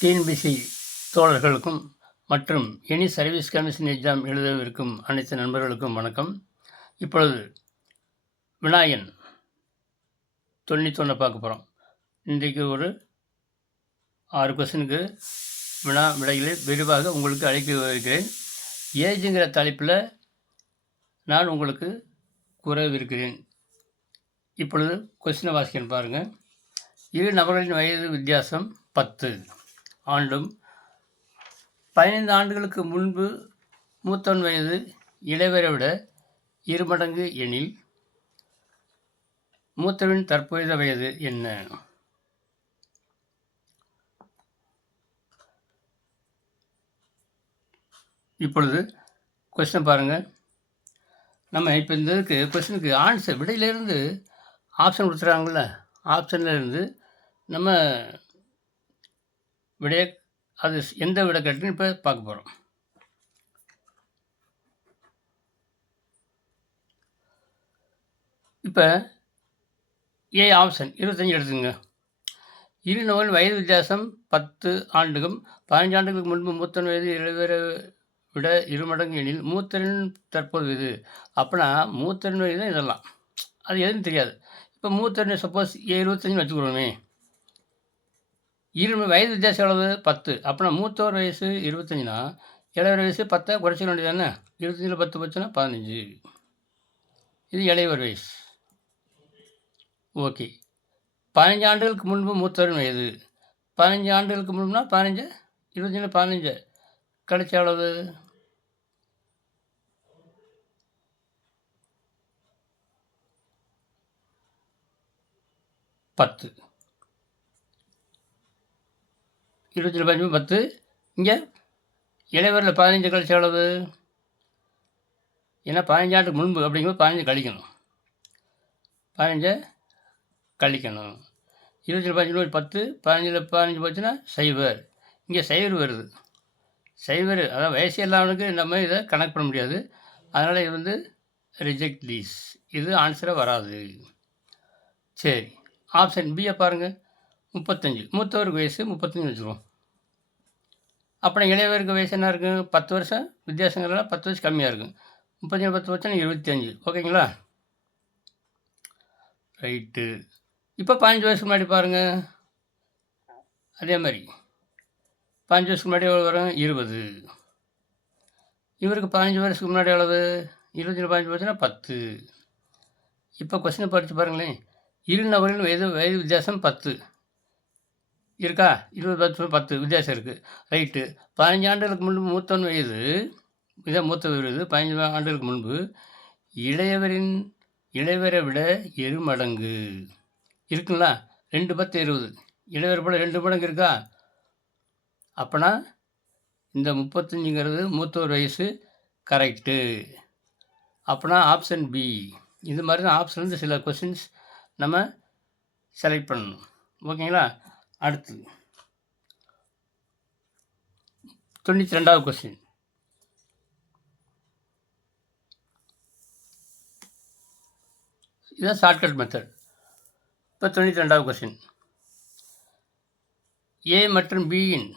TNPSC தோழர்களுக்கும் மற்றும் any service commission exam எழுதவிருக்கும் அனைத்து நண்பர்களுக்கும் வணக்கம். இப்பொழுது வினாயன் 91 பார்க்க போகிறோம். இன்றைக்கு ஒரு 6 கொஸ்டினுக்கு விடைகளை விரிவாக உங்களுக்கு அளிக்கவிருக்கிறேன். ஏஜுங்கிற தலைப்பில் நான் உங்களுக்கு கூறவிருக்கிறேன். இப்பொழுது கொஸ்டினை வாசிக்கிறேன் பாருங்கள். இரு நபர்களின் வயது வித்தியாசம் 10 ஆண்டும் 15 ஆண்டுகளுக்கு முன்பு மூத்தவன் வயது இளையவரை விட 2 மடங்கு எனில் மூத்தவன் தற்போதைய வயது என்ன? இப்பொழுது கொஸ்டின் பாருங்கள். நம்ம இப்போ இந்த கொஸ்டினுக்கு ஆன்சர் விடையிலேருந்து ஆப்ஷன் கொடுத்துறாங்கள, ஆப்ஷன்லேருந்து நம்ம விடைய அது எந்த விடை கேட்டுன்னு இப்போ பார்க்க போகிறோம். இப்போ ஏ ஆப்ஷன் 25 எடுத்துங்க. இரு நபர்கள் வயது வித்தியாசம் 10 ஆண்டுக்கும் 15 ஆண்டுகளுக்கு முன்பு மூத்தன் வயது இளையவரை விட 2 மடங்கு எனில் மூத்தரின் தற்போது இது. அப்படின்னா மூத்தரின் வயது தான் இதெல்லாம், அது எதுன்னு தெரியாது. இப்போ மூத்தரின் சப்போஸ் 25 வச்சுக்கிறோமே, வயது வித்தியாசம் எவ்வளவு? 10. அப்படின்னா மூத்தவர் வயசு 25னா இளையவர் வயசு 10 குறைச்சிக்க வேண்டியது தானே. 25 10 போச்சுன்னா 15. இது இளையவர் வயசு. ஓகே. 15 ஆண்டுகளுக்கு முன்பு மூத்தவரின் வயது 15 ஆண்டுகளுக்கு முன்புனா 15, 25 15 கழிச்ச எவ்வளவு? 10. 25 15 10. இங்கே இளையவரில் 15 கழிச்ச எவ்வளவு? ஏன்னா 15 ஆண்டுக்கு முன்பு அப்படிங்கும்போது 15 கழிக்கணும். 15 கழிக்கணும். 25 15 10, 15 15 போச்சுன்னா சைவர். இங்கே சைவர் வருது. சைவர் அதான் வயசு இல்லாதவனுக்கு நம்ம இதை கனெக்ட் பண்ண முடியாது. அதனால் இது வந்து ரிஜெக்ட் லீஸ். இது ஆன்சராக வராது. சரி, ஆப்ஷன் பியை பாருங்கள். 35. மூத்தவருக்கு வயசு 35 வச்சுருவோம். அப்புறம் இளையவருக்கு வயசு என்ன இருக்குது? 10 வருஷம் வித்தியாசங்கிறதுனால 10 வயசு கம்மியாக இருக்கும். 35 10 வச்சுன்னா 25. ஓகேங்களா? ரைட்டு. இப்போ 15 வயசுக்கு முன்னாடி பாருங்கள். அதே மாதிரி 15 வயசுக்கு முன்னாடி எவ்வளோ வரும்? 20. இவருக்கு 15 வருஷத்துக்கு முன்னாடி எவ்வளவு? 25 15 போச்சுன்னா 10. இப்போ கொஸ்டினை படித்து பாருங்களேன். இரு நபர்களின் வயது வித்தியாசம் 10 இருக்கா? 20 10 வித்தியாசம் இருக்குது. ரைட்டு. 15 ஆண்டுகளுக்கு முன்பு மூத்தவன் வயது இதான் மூத்த வயது 15 ஆண்டுகளுக்கு முன்பு இளையவரை விட 2 மடங்கு இருக்குங்களா? 2 10 20. இளையவரை போல 2 மடங்கு இருக்கா? அப்போனா இந்த 35ங்கிறது மூத்தவர் வயசு கரெக்டு. அப்போனா ஆப்ஷன் பி. இது மாதிரி தான் ஆப்ஷன்லேருந்து சில கொஸ்டின்ஸ் நம்ம செலக்ட் பண்ணணும். ஓகேங்களா? அடுத்து 92வது கொஸ்டின். இதுதான் ஷார்ட்கட் மெத்தட். இப்போ 92வது கொஸ்டின். ஏ மற்றும் பியின்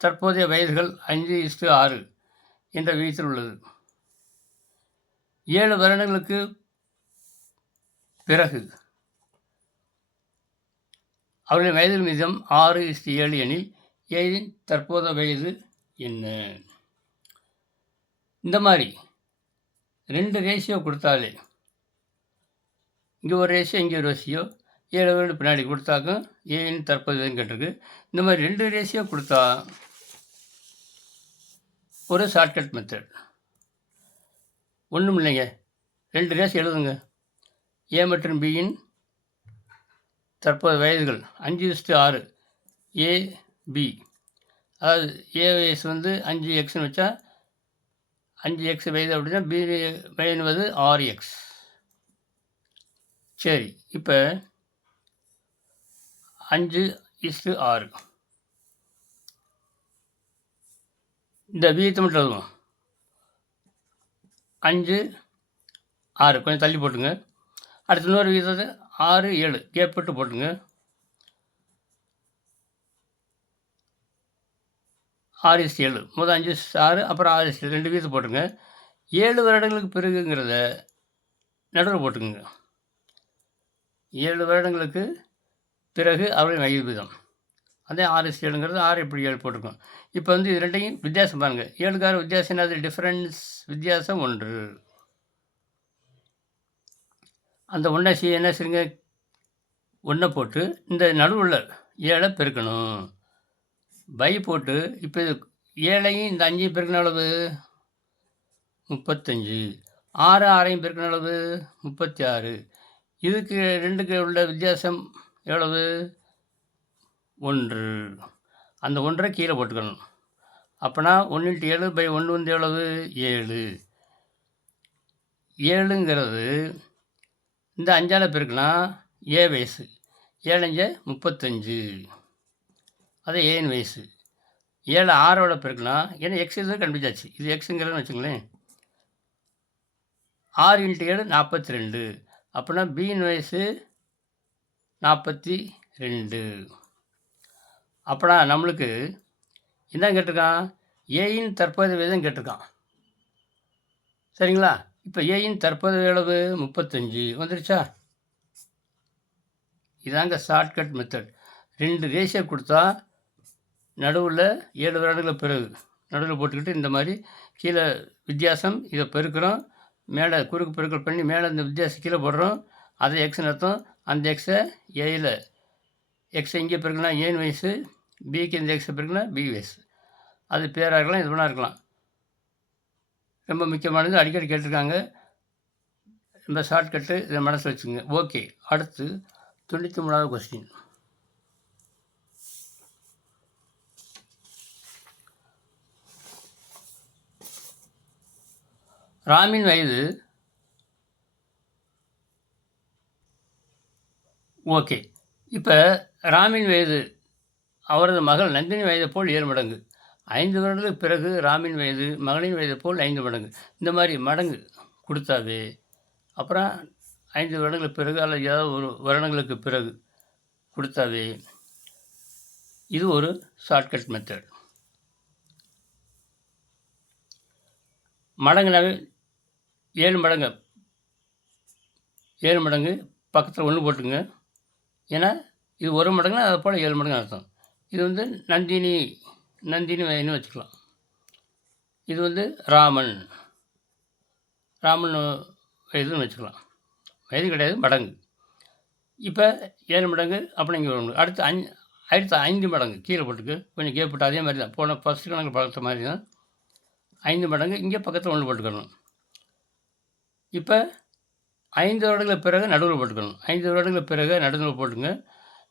தற்போதைய வயதுகள் 5:6 என்ற விகிதத்தில் உள்ளது. 7 வருடங்களுக்கு பிறகு அவர்களின் வயதின் விகிதம் 6:7 எனில் ஏயின் தற்போதைய வயது என்ன? இந்த மாதிரி 2 ரேஷியோ கொடுத்தாலே, இங்கே ஒரு ரேஷியோ இங்கே ஒரு ரேஷியோ 7 வருடம் பின்னாடி கொடுத்தாக்கும் ஏயின் தற்போதைய வயதுன்னு கேட்டிருக்கு. இந்த மாதிரி 2 ரேஷியோ கொடுத்தா ஒரு ஷார்ட்கட் மெத்தட். ஒன்றும் இல்லைங்க, 2 ரேஷியோ எழுதுங்க. ஏ மற்றும் பியின் தற்போது வயதுகள் 5:6 ஏ பி. அதாவது ஏ வயசு வந்து 5x வச்சா 5x வயது அப்படின்னா பி வயது 6x. சரி, இப்போ 5:6 இந்த விகிதத்தை மட்டும் எழுதுவோம். 5 6 கொஞ்சம் தள்ளி போட்டுங்க. அடுத்து இன்னொரு விகிதத்தை 6 7 கேப் விட்டு போட்டுங்க. 6:7 மொதல் 5 6 அப்புறம் 6:7 2 வீதம் போட்டுருங்க. 7 வருடங்களுக்கு பிறகுங்கிறத நடுவில் போட்டுக்கோங்க. 7 வருடங்களுக்கு பிறகு அவர்களின் வயது வீதம். அதே 6:7ங்கிறது 6 இப்படி 7 போட்டிருக்கோம். இப்போ வந்து இது 2யும் வித்தியாசம் பாருங்க. 7க்கு 6 வித்தியாசம் என்னது? டிஃபரன்ஸ் வித்தியாசம் 1. அந்த 1 என்ன செய்யுங்க? 1 போட்டு இந்த நடுவுல 7 பெருக்கணும். பை போட்டு இப்போ இது 7ஐயும் இந்த 5ஐயும் பெருக்கின எவ்வளவு? 35. 6 6ஐயும் பெருக்கின எவ்வளவு? 36. இதுக்கு 2க்கு உள்ள வித்தியாசம் எவ்வளவு? 1. அந்த 1 கீழே போட்டுக்கணும். அப்போனா 1 × 7/1 வந்து எவ்வளவு? 7. 7ங்கிறது இந்த 5ஆல் பெருக்கலாம் ஏ வயசு. 7 5 35. அது ஏன் வயசு. 7 6ஓட பெருக்கலாம். ஏன்னா எக்ஸ் இது கண்டுபிடிச்சாச்சு. இது எக்ஸுங்கிறதுன்னு வச்சுங்களேன். 6 × 7 42. அப்படின்னா பியின் வயசு 42. அப்போனா நம்மளுக்கு என்ன கேட்டிருக்கான்? ஏயின் தற்போதைய விகிதம் கேட்டிருக்கான். சரிங்களா? இப்போ ஏயின் தற்போதைய எவ்வளவு? 35 வந்துருச்சா? இதாங்க ஷார்ட்கட் மெத்தட். 2 ரேஷியோ கொடுத்தா நடுவில் 7 வருடங்களுக்கு பிறகு நடுவில் போட்டுக்கிட்டு இந்த மாதிரி கீழே வித்தியாசம் இதை பெருக்கிறோம். மேலே குறுக்கு பெருக்கல் பண்ணி மேலே இந்த வித்தியாசம் கீழே போடுறோம். அதை எக்ஸ்னு அர்த்தம். அந்த எக்ஸை ஏயில் எக்ஸை இங்கே பெருக்கலாம் ஏன் வயசு. பிக்கு இந்த எக்ஸை பெருக்கலாம் பி வயசு. அது பேராக இருக்கலாம், இது வேணா இருக்கலாம். ரொம்ப முக்கியமானது, அடிக்கடி கேட்டிருக்காங்க. ரொம்ப ஷார்ட்கட்டு, இதை மனசில் வச்சுங்க. ஓகே, அடுத்து 93வது கொஸ்டின். ராமின் வயது ஓகே. இப்போ ராமின் வயது அவரது மகள் நந்தினி வயதை போல் 7 மடங்கு. 5 வருடங்களுக்கு பிறகு ராமின் வயது மகளின் வயதை போல் 5 மடங்கு. இந்த மாதிரி மடங்கு கொடுத்தாவே அப்புறம் 5 வருடங்களுக்கு பிறகு அல்லது ஏதாவது ஒரு வருடங்களுக்கு பிறகு கொடுத்தாவே இது ஒரு ஷார்ட்கட் மெத்தட். மடங்குனாவே 7 மடங்கு 7 மடங்கு பக்கத்தில் 1 போட்டுங்க. ஏன்னா இது 1 மடங்குனா அதை போல் 7 மடங்கு அர்த்தம். இது வந்து நந்தினி வயதுன்னு வச்சுக்கலாம். இது வந்து ராமன் வயதுன்னு வச்சுக்கலாம். வயது கிடையாது, மடங்கு. இப்போ 7 மடங்கு அப்புறம் இங்கே 1 மடங்கு. அடுத்து 5 மடங்கு கீழே போட்டுக்கு கொஞ்சம் கேப் போட்டு அதே மாதிரி தான் போன ஃபஸ்ட்டு கணக்கு பார்த்த மாதிரி தான் 5 மடங்கு இங்கே பக்கத்தில் 1 போட்டுக்கணும். இப்போ 5 வருடங்களுக்கு பிறகு நடுவில் போட்டுக்கணும். 5 வருடங்களுக்கு பிறகு நடுவில் போட்டுங்க.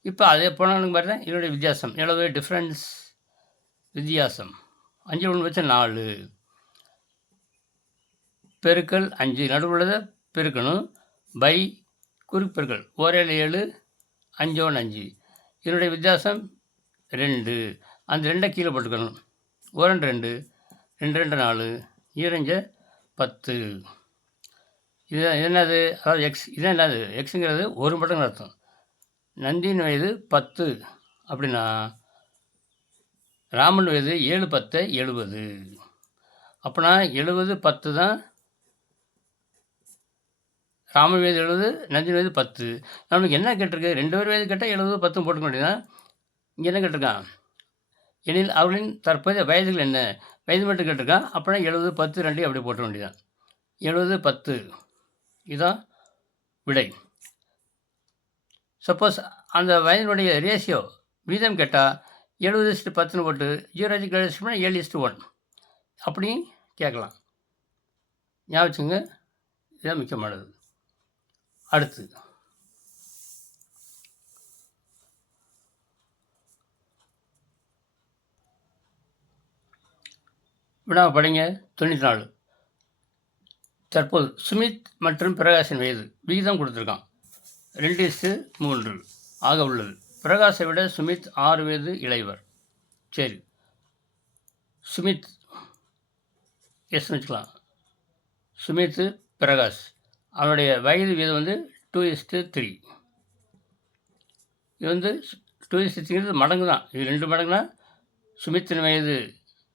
இப்போ அதே போனாலும் மாதிரி தான் இதனுடைய வித்தியாசம் எவ்வளவு? டிஃப்ரென்ஸ் வித்தியாசம் 5 1 வச்சா 4 பெருக்கல் 5 நடுவுள்ளதை பெருக்கணும். பை குறுக்கு பெருக்கல் 1 7 7 5 1 5 இதனுடைய வித்தியாசம் 2. அந்த 2 கீழே போட்டுக்கணும். 1 2 2 2 4 2 10. இது என்னது? அதாவது எக்ஸ். இதான் என்னது? எக்ஸுங்கிறது 1 மடங்கு அர்த்தம். நந்தியின் வயது 10 அப்படின்னா ராமன் வயது 7 10 70. அப்போனா 70 10 தான் ராமன் வயது 70, நந்தியின் வயது 10. நம்மளுக்கு என்ன கேட்டிருக்கு? 2 பேர் வயது கேட்டால் 70 10 போட்டுக்க வேண்டியதான். இங்கே என்ன கேட்டிருக்கான்? எனில் அவர்களின் தற்போதைய வயதுகள் என்ன? வயது மட்டும் கேட்டிருக்கான். அப்போனா 70 10 2 அப்படி போட்ட வேண்டியதான். 70 10 இதுதான் விடை. சப்போஸ் அந்த வயதினுடைய ரேஷியோ வீதம் கேட்டால் 70:10 போட்டு 0 கழிச்சுனா 7:1 அப்படியும் கேட்கலாம். ஞாபகம் வச்சுங்க, இதுதான் முக்கியமானது. அடுத்து வினாவை படிங்க. 94. தற்போது சுமித் மற்றும் பிரகாஷின் வயது விகிதம் கொடுத்துருக்கான் 2:3 ஆக உள்ளது. பிரகாஷை விட சுமித் 6 வயது இளையவர். சரி, சுமித் எஸ்ன்னு வச்சுக்கலாம். சுமித் பிரகாஷ் அவனுடைய வயது வீதம் வந்து 2:3. இது வந்து 2:3ங்கிறது மடங்கு தான். இது 2 மடங்குனா சுமித்தின் வயது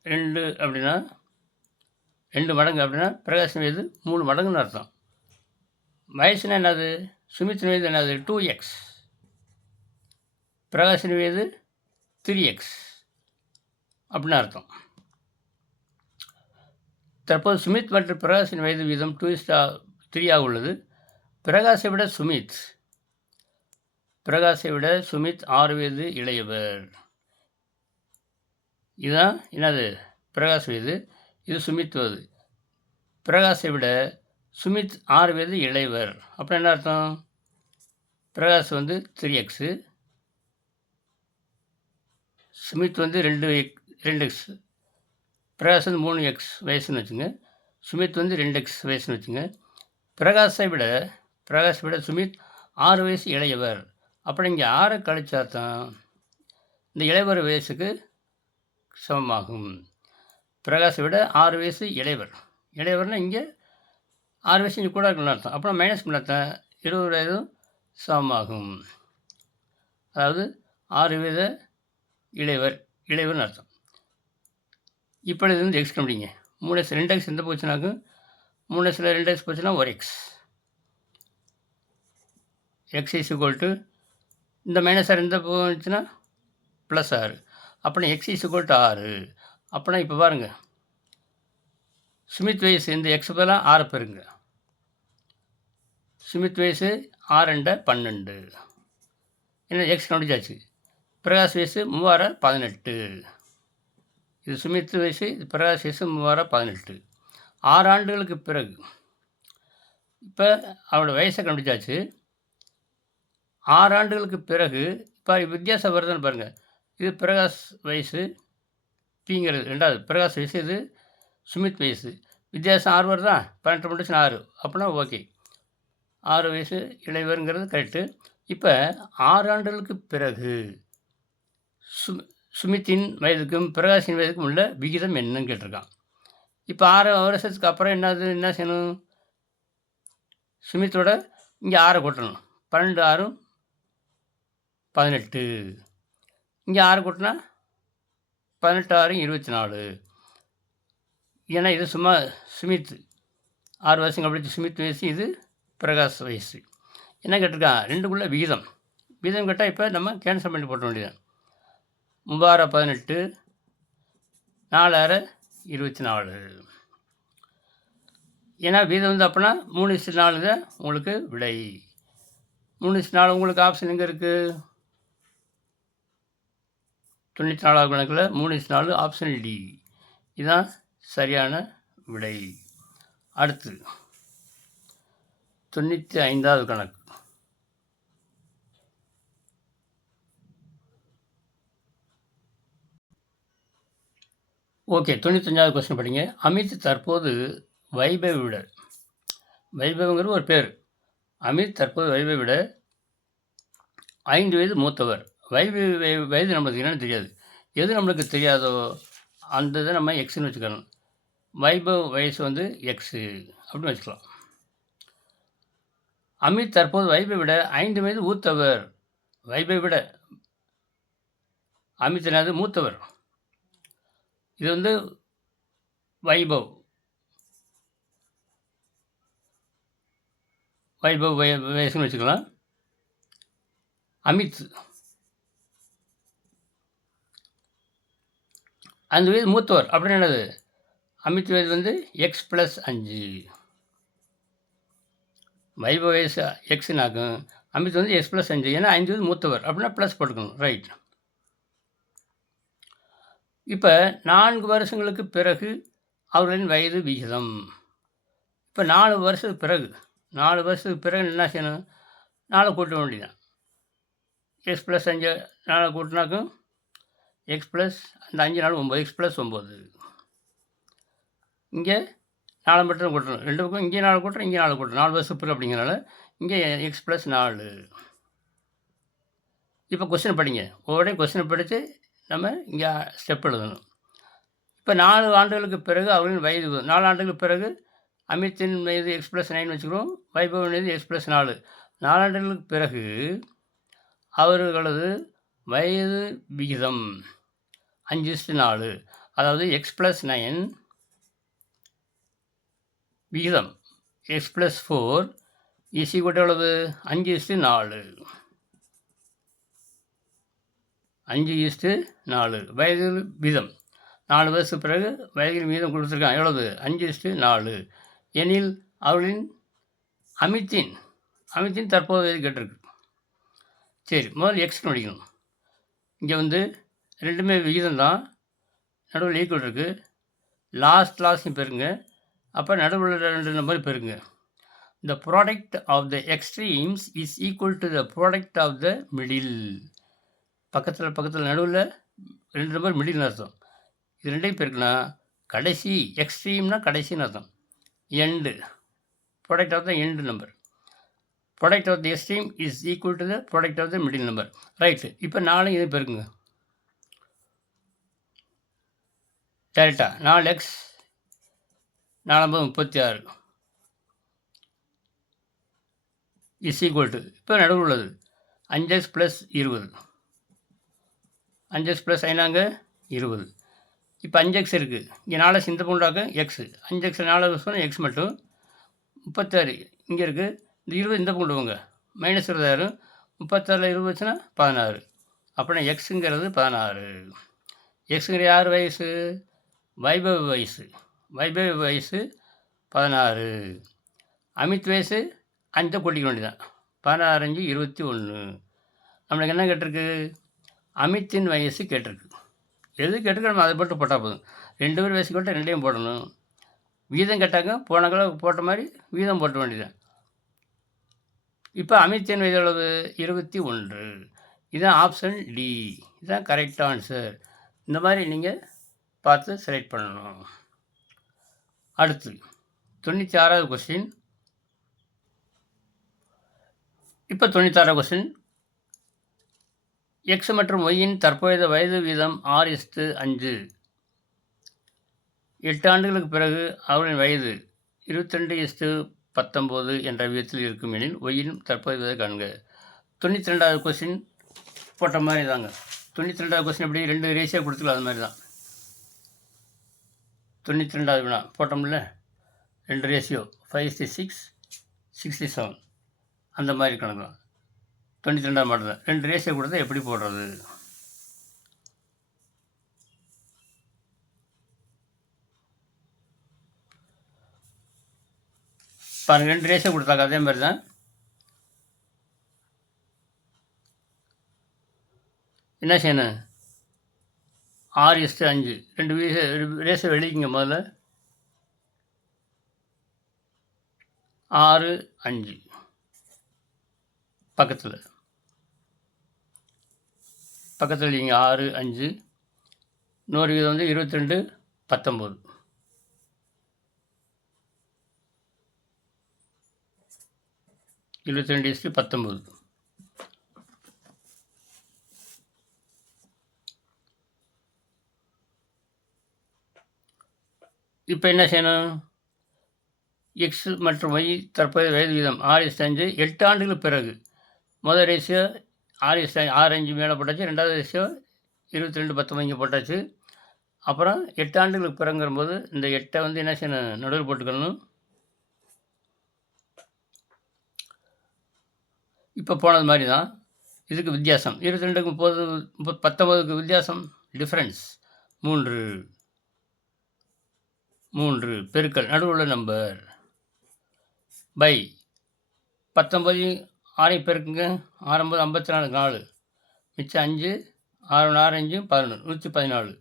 2 அப்படின்னா 2 மடங்கு அப்படின்னா பிரகாஷின் வயது 3 மடங்குன்னு அர்த்தம். வயசுனா என்னது? சுமித்தின் வயது என்னது? 2x. பிரகாஷின் வயது 3x அப்படின்னு அர்த்தம். தற்போது சுமித் மற்றும் பிரகாஷின் வயது வீதம் 2:3 ஆக உள்ளது. பிரகாஷை விட சுமித் 6 வயது இளையவர். இதுதான் என்னது? பிரகாஷ் வயது. இது சுமித் வயது. பிரகாஷை விட சுமித் 6 வயது இளையவர். அப்புறம் என்ன அர்த்தம்? பிரகாஷ் வந்து 3x, சுமித் வந்து 2x, பிரகாஷ் வந்து 3x வயசுன்னு வச்சுங்க. சுமித் வந்து 2x வயசுன்னு வச்சுங்க. பிரகாஷை விட சுமித் 6 வயசு இளையவர். அப்புறம் இங்கே 6 கழிச்சா தான் இந்த இளையவர் வயசுக்கு சமமாகும். பிரகாஷை விட 6 வயசு இளையவர்னால் இங்கே 6 வயசு இங்கே கூட இருக்கணும்னு அர்த்தம். அப்புறம் மைனஸ் பண்ணத்தான் 20 வயதும் சமமாகும். அதாவது 6 வயத இளையவர்னு அர்த்தம். இப்பொழுது வந்து எக்ஸ் கண்டுபிடிங்க. 3x 2x எந்த போச்சுனாக்கும் 3xல் 2x போச்சுன்னா 1x. x = இந்த மைனஸ் ஆர் எந்த போச்சுன்னா ப்ளஸ் 6. அப்படின்னா x = 6. அப்படின்னா இப்போ பாருங்கள், சுமித் வயசு இந்த எக்ஸ் பதிலாக 6 பெருங்க. சுமித் வயசு 6 × 12. என்ன எக்ஸ் கண்டுபிடிச்சாச்சு. பிரகாஷ் வயசு 3×18. இது சுமித் வயசு, இது பிரகாஷ் வயசு 3×18. 6 ஆண்டுகளுக்கு பிறகு இப்போ அவரோட வயசை கண்டுபிடிச்சாச்சு. 6 ஆண்டுகளுக்கு பிறகு இப்போ வித்தியாசம் வருதுன்னு பாருங்கள். இது பிரகாஷ் வயசு பிங்கிறது 2வது. பிரகாஷ் வயசு, இது சுமித் வயசு. வித்தியாசம் 6 வருதா? 18 முடிச்சுன்னா 6. அப்படின்னா ஓகே, 6 வயசு இளையவருங்கிறது கரெக்டு. இப்போ 6 ஆண்டுகளுக்கு பிறகு சுமித்தின் வயதுக்கும் பிரகாஷின் வயதுக்கும் உள்ள விகிதம் என்னன்னு கேட்டிருக்கான். இப்போ 6 வருஷத்துக்கு அப்புறம் என்ன செய்யணும்? சுமித்தோட இங்கே 6 கூட்டணும். 12 6 18. இங்கே 6 கூட்டினா 18 6 24. ஏன்னா இது சுமித் 6 வருஷம் கழிச்சு சுமித் வயசு, இது பிரகாஷ் வயசு. என்ன கேட்டிருக்கான்? 2க்குள்ள விகிதம் கேட்டால் இப்போ நம்ம கேன்சல் பண்ணி போட்ட வேண்டியதான். 3×18, 4×24. ஏன்னா வீதம் வந்து அப்படின்னா 3:4 தான் உங்களுக்கு விடை. 3:4 உங்களுக்கு ஆப்ஷன் எங்கே இருக்குது? 94வது கணக்கில் 3:4 ஆப்ஷன் டி. இதுதான் சரியான விடை. அடுத்து 95வது கணக்கு. ஓகே, 95வது கொஸ்டின் படிங்க. அமித் தற்போது வைபவை விட, வைபவங்கிறது ஒரு பேர். அமித் தற்போது வைபவை விட 5 வயது மூத்தவர். வயது நம்மளுக்கு என்னன்னு தெரியாது. எது நம்மளுக்கு தெரியாதோ அந்த இதை நம்ம எக்ஸ்ன்னு வச்சுக்கணும். வைபவ் வயசு வந்து எக்ஸு அப்படின்னு வச்சுக்கலாம். அமித் தற்போது வைபை விட 5 வயது மூத்தவர். வைபை விட அமித் என்னது? மூத்தவர். இது வந்து வைபவ் வயசுன்னு வச்சுக்கலாம். அமித் 5 வயது மூத்தவர் அப்படின்னு என்னது? அமித் வயது வந்து எக்ஸ் + 5. வைபவ் வயசு எக்ஸ்னாக்கும், அமித் வந்து எக்ஸ் + 5. ஏன்னா 5 வயது மூத்தவர் அப்படின்னா ப்ளஸ் போட்டுக்கணும். ரைட். இப்போ 4 வருஷங்களுக்கு பிறகு அவர்களின் வயது விகிதம். இப்போ 4 வருஷத்துக்கு பிறகு என்ன செய்யணும்? 4 கூட்ட வேண்டியதான். எக்ஸ் + 5 4 கூட்டினாக்கும் எக்ஸ் ப்ளஸ் அந்த 5 4 9, எக்ஸ் + 9. இங்கே 4 மட்டும் கூட்டணும். 2 பக்கம் இங்கே 4 கூட்டுறோம், இங்கே 4 கூட்டுறோம். 4 வருஷம் பிறகு அப்படிங்கிறனால இங்கே எக்ஸ் + 4. இப்போ கொஸ்டின் படிங்க. ஒவ்வொரு கொஸ்டினை படித்து நம்ம இங்கே ஸ்டெப் எழுதணும். இப்போ 4 ஆண்டுகளுக்கு பிறகு அவர்களின் வயது 4 ஆண்டுகளுக்கு பிறகு அமித்தின் வயது எக்ஸ் + 9 வச்சுக்கிறோம். வைபவன் வயது எக்ஸ் + 4. 4 ஆண்டுகளுக்கு பிறகு அவர்களது வயது விகிதம் 5:4. அதாவது x+9 விகிதம் x+4 இஸ் ஈக்குவல் டு எவ்வளவு 5:4. 5:4 வயதில் வீதம் 4 வருஷத்துக்கு பிறகு வயதில் வீதம் கொடுத்துருக்கான். எவ்வளவு 5:4 எனில் அவர்களின் அமித்தின் தற்போது வயது கேட்டிருக்கு. சரி, முதல்ல எக்ஸ் கண்டுபிடிக்கணும். இங்கே வந்து ரெண்டுமே விகிதம் தான், நடுவில் ஈக்குவல் இருக்குது. லாஸ்ட்லையும் பெருங்க, அப்போ நடுவில் 2 number பெருங்க. The product of the extremes is equal to the product of the middle. பக்கத்தில் நடுவில் 2 நம்பர் மிடில்னு அர்த்தம். இது ரெண்டையும் பெருக்குனா கடைசி, எக்ஸ்ட்ரீம்னா கடைசின்னு அர்த்தம். End, product of the end number. Product of the extreme is equal to the product of the middle number. Right. இப்போ 4 இதை பெருக்குங்க டேரெக்டாக. 4x 4 36 இஸ் ஈக்குவல் டு, இப்போ நடுவில் உள்ளது 5x + 20. 5x + 5 20. இப்போ 5x இருக்குது. இங்கே 4x இந்த பவுண்டாக எக்ஸ். 5x 4 சொன்னால் எக்ஸ் மட்டும். 36 இங்கே இருக்குது. இந்த 20 இந்த பவுண்டு போங்க, -20,000. 36 20 வச்சுன்னா 16. அப்படின்னா எக்ஸுங்கிறது 16. எக்ஸுங்கிற யார் வயசு? வைபவ வயசு. வைபவ வயசு 16. அமித் வயசு 5 கூட்டிக்க வேண்டியதான். 16 5 21. நம்மளுக்கு என்ன கேட்டிருக்கு? அமித்தின் வயசு கேட்டிருக்கு. எது கேட்டிருக்கு நம்ம அதை மட்டும் போட்டால் போதும். 2 பேர் வயசு கேட்டால் 2டையும் போடணும். வீதம் கேட்டாங்க, போன கிலோ போட்ட மாதிரி வீதம் போட்ட வேண்டியதான். இப்போ அமித்தின் வயது எவ்வளவு? 21. இதுதான் ஆப்ஷன் டி. இதுதான் கரெக்ட் ஆன்சர். இந்த மாதிரி நீங்கள் பார்த்து செலக்ட் பண்ணணும். அடுத்து 96வது கொஸ்டின். இப்போ 96வது கொஸ்டின். எக்ஸ் மற்றும் ஒய்யின் தற்போதைய வயது வீதம் 6:5. 8 ஆண்டுகளுக்கு பிறகு அவர்களின் வயது 22:19 என்ற விதத்தில் இருக்கும் எனில் ஒய்யின் தற்போதைய வயதை காண்க. 92வது கொஸ்டின் போட்ட மாதிரி தாங்க. 92வது கொஸ்டின் எப்படி 2 ரேஷியோ கொடுத்துக்கலாம், அது மாதிரி தான். 92வது வினா போட்டோம்ல, 2 ரேஷியோ 5:6 67 அந்த மாதிரி கணக்கு தான். 92வது மாடல் தான். 2 ரேஷியோ கொடுத்தா எப்படி போடுறது? பாருங்கள், 2 ரேஷியோ கொடுத்தாங்க, அதே மாதிரி தான். என்ன செய்யணும்? 6:5 2 ரேஷியோ எழுதிக்கிங்க முதல்ல. 6 5 பக்கத்தில் எழுதிங்க. 6 5 இன்னொரு விதம் வந்து 22 19. இப்போ என்ன செய்யணும்? எக்ஸ் மற்றும் ஒய் தற்போதைய வயது வீதம் 6:5. 8 ஆண்டுகளுக்கு பிறகு முதல் ரேஷியோ 6:5 6 மேலே போட்டாச்சு. 2வது ரேஷியோ 22 19 இங்கே போட்டாச்சு. அப்புறம் 8 ஆண்டுகளுக்கு பிறங்கும்போது இந்த 8 வந்து என்ன செய்யணும்? நடுவில் போட்டுக்கணும். இப்போ போனது மாதிரி தான். இதுக்கு வித்தியாசம் 22க்கு 30 19க்கு வித்தியாசம் டிஃப்ரென்ஸ் 3 பெருக்கல் நடுவில் உள்ள நம்பர் பை 19 6 பெருக்குங்க. 6 54 4 மிச்சம் 5 6 6 5 11 114.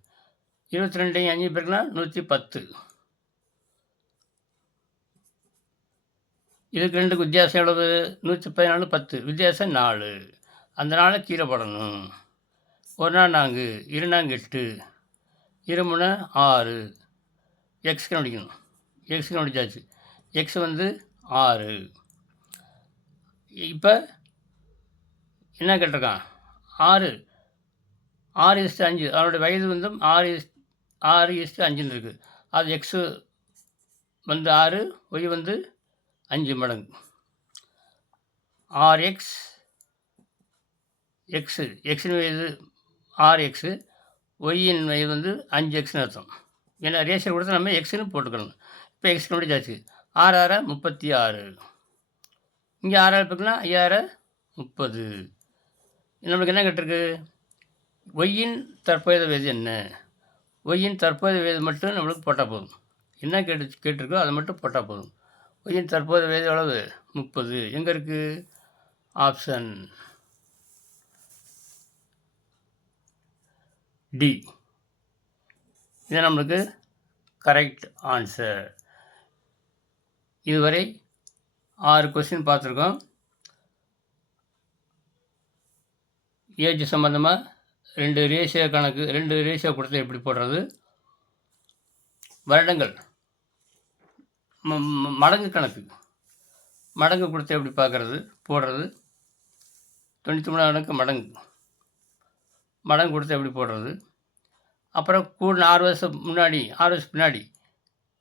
22 5 பெருக்குனா 110. இதுக்கு 2க்கு வித்தியாசம் எவ்வளவு? 114 10 வித்தியாசம் 4. அந்த 4 கீழே போடணும். 1 4 2 8 2 3 6. எக்ஸ் கண்டுபிடிக்கணும். எக்ஸ் கண்டுபிடிச்சாச்சு. எக்ஸ் வந்து 6. இப்போ என்ன கேட்டிருக்கான்? 6 6:5 அவனுடைய வயது வந்து 6:5 இருக்குது. அது எக்ஸு வந்து 6, ஒய் வந்து 5 மடங்கு. 6x எக்ஸு எக்ஸின் வயது 6x, ஒய்யின் இது வந்து 5xன்னு அர்த்தம். ஏன்னா ரேஷியோ கொடுத்தா நம்ம எக்ஸ்ன்னு போட்டுக்கணும். இப்போ எக்ஸ் கண்டுபிடிச்சாச்சு. 6 6 36. இங்கே 6 பெருக்குனா 5 30. நம்மளுக்கு என்ன கேட்டிருக்கு? ஒய்யின் தற்போதைய வேதி என்ன? ஒய்யின் தற்போதைய வேதி மட்டும் நம்மளுக்கு போட்டால் போதும். என்ன கேட்டிருக்கோ அதை மட்டும் போட்டால் போதும். ஒய்யின் தற்போதைய வேதி அளவு 30. எங்கே இருக்குது? Option D. இது நம்மளுக்கு கரெக்ட் ஆன்சர். இதுவரை 6 கொஸ்டின் பார்த்துருக்கோம். ஏஜ் சம்மந்தமாக 2 ரேஷியோ கொடுத்து எப்படி போடுறது, வருடங்கள் மடங்கு கொடுத்து எப்படி பார்க்குறது போடுறது, 93 கணக்கு மடங்கு கொடுத்து எப்படி போடுறது, அப்புறம் கூடின 6 வருஷம் பின்னாடி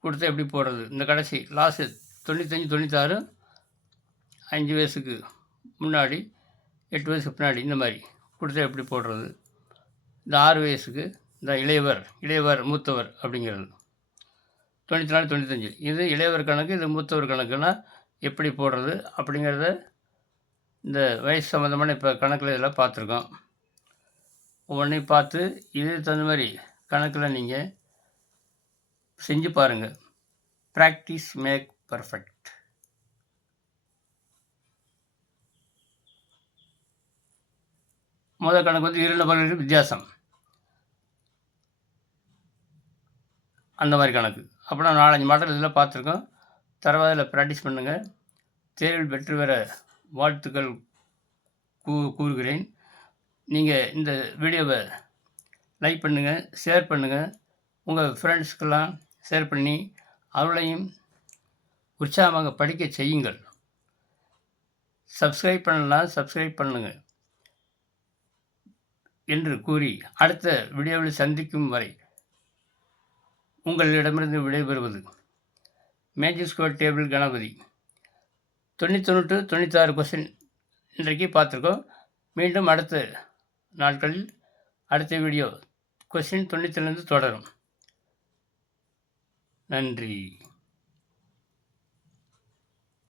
கொடுத்து எப்படி போடுறது, இந்த கடைசி லாஸ்ட்டு 95 96 5 வயசுக்கு முன்னாடி 8 வயசுக்கு பின்னாடி இந்த மாதிரி கொடுத்து எப்படி போடுறது, இந்த 6 வயசுக்கு இந்த இளையவர் மூத்தவர் அப்படிங்கிறது 94 95. இது இளையவர் கணக்கு, இது மூத்தவர் கணக்குன்னா எப்படி போடுறது அப்படிங்கிறத இந்த வயசு சம்மந்தமான இப்போ கணக்கில் இதெல்லாம் பார்த்துருக்கோம். ஒவ்வொன்றையும் பார்த்து இதுக்கு தகுந்த மாதிரி கணக்கில் நீங்கள் செஞ்சு பாருங்கள். Practice make perfect. முதல் கணக்கு வந்து 2 நபர்களுக்கு வித்தியாசம், அந்த மாதிரி கணக்கு. அப்புறம் 4-5 மாடல் இதில் பார்த்துருக்கோம். தரவாதில் ப்ராக்டிஸ் பண்ணுங்கள். தேர்வில் வெற்றி பெற வாழ்த்துக்கள் கூறுகிறேன். நீங்கள் இந்த வீடியோவை லைக் பண்ணுங்கள், ஷேர் பண்ணுங்கள், உங்கள் ஃப்ரெண்ட்ஸ்க்கெல்லாம் ஷேர் பண்ணி அவர்களையும் உற்சாகமாக படிக்க செய்யுங்கள். சப்ஸ்கிரைப் பண்ணலாம், சப்ஸ்கிரைப் பண்ணுங்கள் என்று கூறி அடுத்த வீடியோவில் சந்திக்கும் வரை உங்களிடமிருந்து விடைபெறுவது magic square table Ganapathi. 98 96 question இன்றைக்கு பார்த்துருக்கோம். மீண்டும் அடுத்த நாட்களில் அடுத்த வீடியோ கொஸ்டின் 90லேருந்து தொடரும். நன்றி.